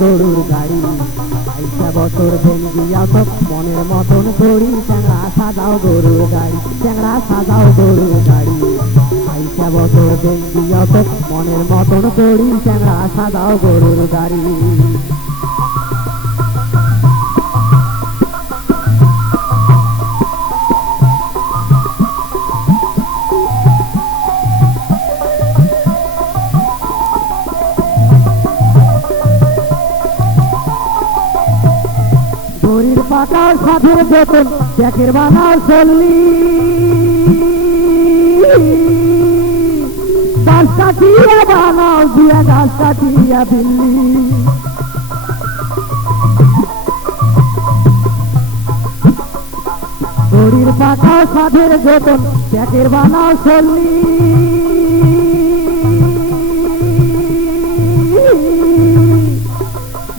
গরুর গাড়ি। আইসা বছর দিন দিয়া তো মনের মতন করি, চ্যাংড়া সাজাও গরুর গাড়ি, চ্যাংড়া সাজাও গরুর গাড়ি। আইসা বছর দিন দিয়া তো মনের মতন করি, চ্যাংড়া সাজাও গরুর গাড়ি। ঘড়ির পাকাও সাধের বেতন, ট্যাকের বানাও চল্লি, গাছ কাটিয়া বানাও দিয়া গাছ কাটিয়া বিল্লি। ঘড়ির পাকাও সাধের বেতন, ট্যাকের বানাও চল্লি,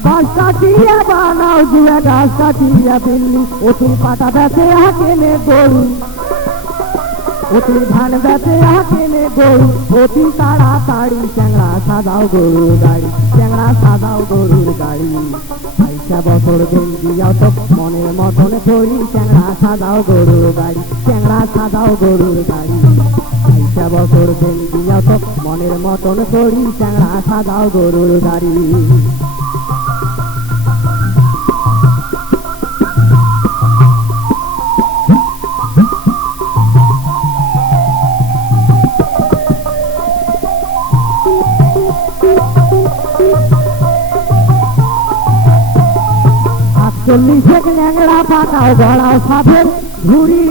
গাছ কাটিয়া বানাও দিয়া গাছ কাটিয়া বিল্লি। অতুল পাতা বেচে কেনে গরু, অতুল ধান বেচে কেনে গরু, অতি তাড়াতাড়ি চ্যাংড়া সাজাও গরুর গাড়ি, চ্যাংড়া সাজাও গরুর গাড়ি। আইসা বছর দিন দিয়াও তো মনের মতন করি, চ্যাংড়া সাজাও গরুর গাড়ি, চ্যাংড়া সাজাও গরুর গাড়ি। আইসা বছর দিন দিয়াও তো মনের মতন করি, চ্যাংড়া সাজাও গরুর গাড়ি। চল্লিশে ল্যাংড়া পাকাও গড়াও সাধের ঝুড়ি,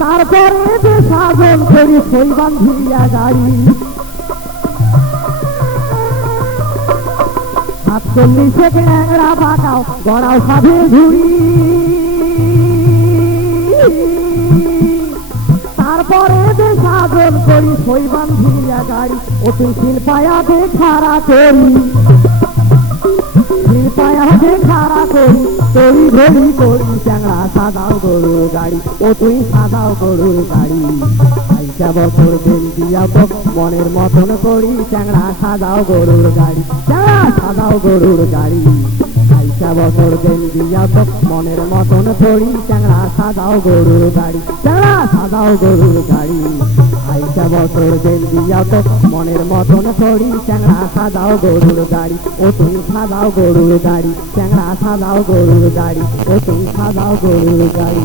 তারপরে যে সাধন করি সই বান্ধিয়া গাড়ি। ৪৭ ল্যাংড়া পাকাও গড়াও সাধের ঝুড়ি, তারপরে যে সাধন করি সই বান্ধিয়া গাড়ি। অতি শিল্পায়া দেখারা করি, শিল্পায়া দেখারা করি, তরি ঘড়ি করি, চ্যাংড়া সাজাও গরুর গাড়ি, ও তুই সাজাও গরুর গাড়ি। আইসা বছর দিন দিয়া তো মনের মতন করি, চ্যাংড়া সাজাও গরুর গাড়ি, চ্যাংড়া সাজাও গরুর গাড়ি। আইসা বছর দিন দিয়া তো মনের মতন করি, চ্যাংড়া সাজাও গরুর গাড়ি, চ্যাংড়া সাজাও গরুর গাড়ি। আইসা বছর দিন দিয়া তো মনের মতন করি, চ্যাংড়া সাজাও গরুর গাড়ি, ও তুই সাজাও গরুর গাড়ি, চ্যাংড়া সাজাও গরুর গাড়ি, ও তুই সাজাও গরুর গাড়ি।